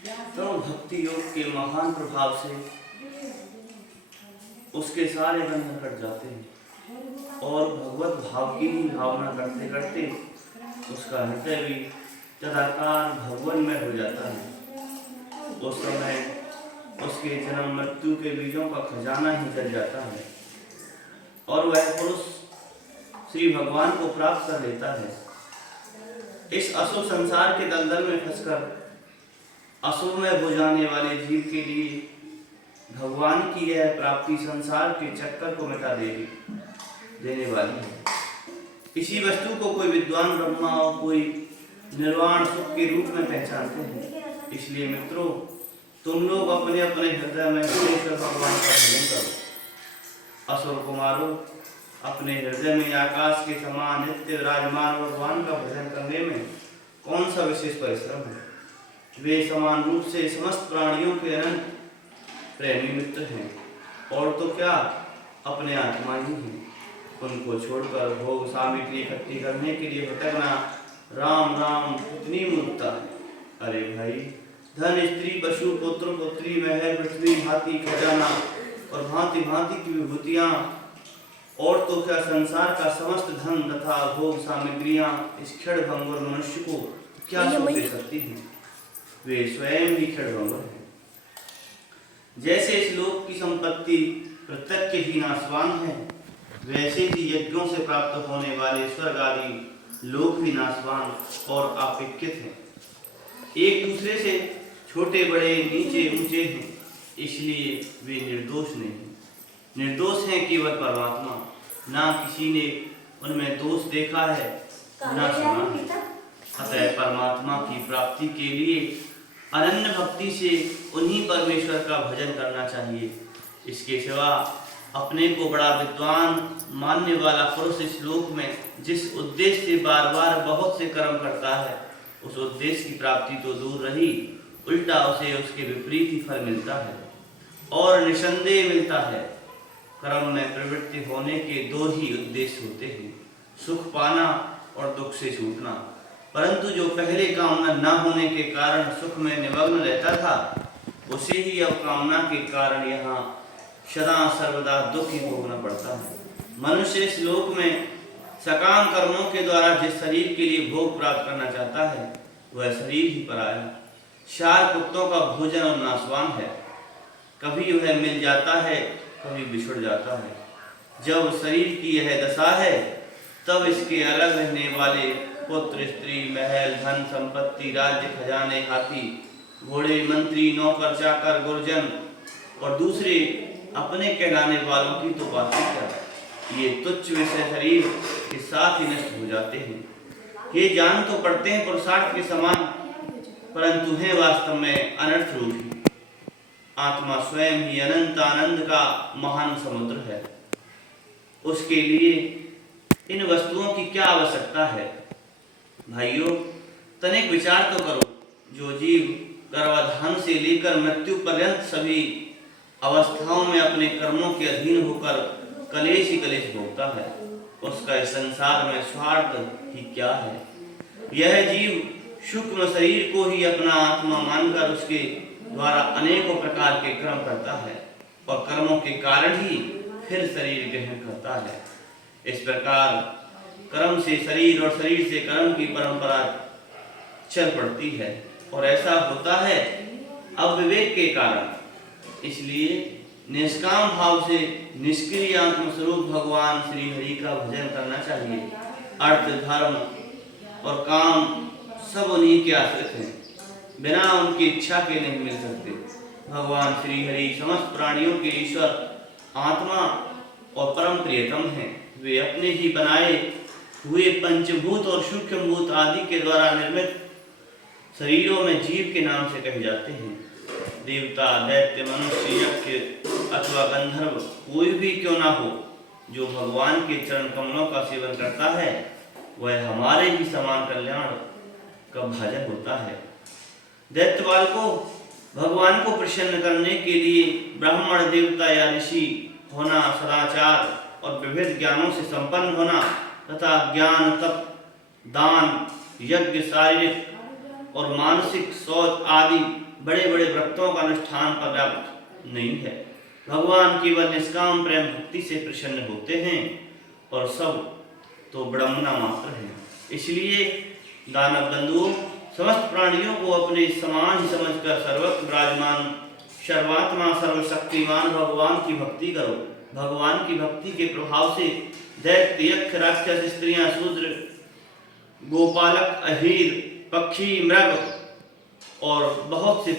तो भक्ति योग के महान प्रभाव से उसके सारे बंधन कट जाते हैं और भगवत भाव की ही भावना करते करते उसका हृदय भी तदाकार भगवान में हो जाता है। उस समय उसके जन्म मृत्यु के बीजों का खजाना ही जल जाता है और वह पुरुष श्री भगवान को प्राप्त कर लेता है। इस अशुभ संसार के दलदल में फंसकर अशुभ में हो जाने वाले जीव के लिए भगवान की यह प्राप्ति संसार के चक्कर को मिटा देने वाली है। इसी वस्तु को कोई विद्वान ब्रह्मा और कोई निर्वाण सुख के रूप में पहचानते हैं। इसलिए मित्रों, तुम लोग अपने अपने हृदय में परमेश्वर भगवान का भजन करो। असुर कुमारों, अपने हृदय में आकाश के समान नित्य विराजमान भगवान का भजन करने में कौन सा विशेष परिश्रम है। वे समान रूप से समस्त प्राणियों के अनंत प्रेमी मित्र हैं और तो क्या अपने आत्मा ही हैं। उनको छोड़कर भोग सामग्री इकट्ठी करने के लिए भटकना राम राम कितनी मूर्खता है। अरे भाई, धन स्त्री पशु पुत्र पुत्री महल पृथ्वी हाथी खजाना और भांति भांति की विभूतियां और तो क्या संसार का समस्त धन तथा भोग सामग्रियां इस क्षणभंगुर मनुष्य को क्या सुख दे सकती हैं। वे स्वयं ही क्षणभंगुर हैं। जैसे इस लोक की संपत्ति प्रत्यक्ष ही नाशवान है, वैसे ही यज्ञों से प्राप्त होने वाले स्वर्ग आदि लोक भी नाशवान और अपेक्षित हैं। एक दूसरे से छोटे बड़े नीचे ऊंचे हैं, इसलिए वे निर्दोष नहीं। निर्दोष हैं केवल परमात्मा। ना किसी ने उनमें दोष देखा है ना सुना है। अतः परमात्मा की प्राप्ति के लिए अनन्य भक्ति से उन्हीं परमेश्वर का भजन करना चाहिए। इसके सिवा अपने को बड़ा विद्वान मानने वाला पुरुष इस लोक में जिस उद्देश्य से बार बार बहुत से कर्म करता है, उस उद्देश्य की प्राप्ति तो दूर रही, उल्टा उसे उसके विपरीत ही फल मिलता है और निसंदेह मिलता है। कर्म में प्रवृत्ति होने के दो ही उद्देश्य होते हैं, सुख पाना और दुख से छूटना। परंतु जो पहले कामना न होने के कारण सुख में निमग्न रहता था, उसे ही अब कामना के कारण यहाँ सदा सर्वदा दुख ही भोगना पड़ता है। मनुष्य इस लोक में सकाम कर्मों के द्वारा जिस शरीर के लिए भोग प्राप्त करना चाहता है, वह शरीर ही पराया शार कुत्तों का भोजन और नाशवान है। कभी वह मिल जाता है, कभी बिछुड़ जाता है। जब शरीर की यह दशा है, तब इसके अलग रहने वाले पुत्र स्त्री महल धन संपत्ति राज्य खजाने हाथी घोड़े मंत्री नौकर चाकर गुरजन और दूसरे अपने कहलाने वालों की तो बात ही क्या, ये तुच्छ विषय शरीर के साथ ही नष्ट हो जाते हैं। ये जान तो पड़ते हैं पुरुषार्थ के समान, परंतु हैं वास्तव में अनर्थ रूपी। आत्मा स्वयं ही अनंत आनंद का महान समुद्र है। उसके लिए इन वस्तुओं की क्या आवश्यकता है। भाइयों, तनिक विचार तो करो। जो जीव गर्भाधान से लेकर मृत्यु पर्यंत सभी अवस्थाओं में अपने कर्मों के अधीन होकर कलेश ही कलेश भोगता है, उसका इस संसार में स्वार्थ ही क्या है। यह जीव सूक्ष्म शरीर को ही अपना आत्मा मानकर उसके द्वारा अनेकों प्रकार के कर्म करता है और कर्मों के कारण ही फिर शरीर ग्रहण करता है। इस प्रकार कर्म से शरीर और शरीर से कर्म की परंपरा चल पड़ती है और ऐसा होता है अविवेक के कारण। इसलिए निष्काम भाव से निष्क्रिय आत्मस्वरूप भगवान श्री हरि का भजन करना चाहिए। अर्थ धर्म और काम सब उन्हीं के आश्रित हैं, बिना उनकी इच्छा के नहीं मिल सकते। भगवान श्री हरि समस्त प्राणियों के ईश्वर आत्मा और परम प्रियतम हैं। वे अपने ही बनाए हुए पंचभूत और सूक्ष्मभूत आदि के द्वारा निर्मित शरीरों में जीव के नाम से कहे जाते हैं। देवता दैत्य मनुष्य यज्ञ अथवा गंधर्व कोई भी क्यों ना हो, जो भगवान के चरण कमलों का सेवन करता है, वह हमारे ही समान कल्याण का भाजन होता है। दैत्यपाल को भगवान को प्रसन्न करने के लिए ब्राह्मण देवता या ऋषि होना, सदाचार और विविध ज्ञानों से संपन्न होना तथा ज्ञान तप दान यज्ञ शारीरिक और मानसिक शौच आदि बड़े बड़े व्रतों का अनुष्ठान पर्याप्त नहीं है। भगवान केवल निष्काम प्रेम भक्ति से प्रसन्न होते हैं और सब तो विडंबना मात्र है। इसलिए दानव बंधुओं, समस्त प्राणियों को अपने समान ही समझकर सर्वत्र विराजमान सर्वात्मा सर्वशक्तिमान भगवान की भक्ति करो। भगवान की भक्ति के प्रभाव से दैत्य, यक्ष, राक्षस, स्त्रियां, शूद्र, गोपालक, अहीर, पक्षी, मृग और बहुत से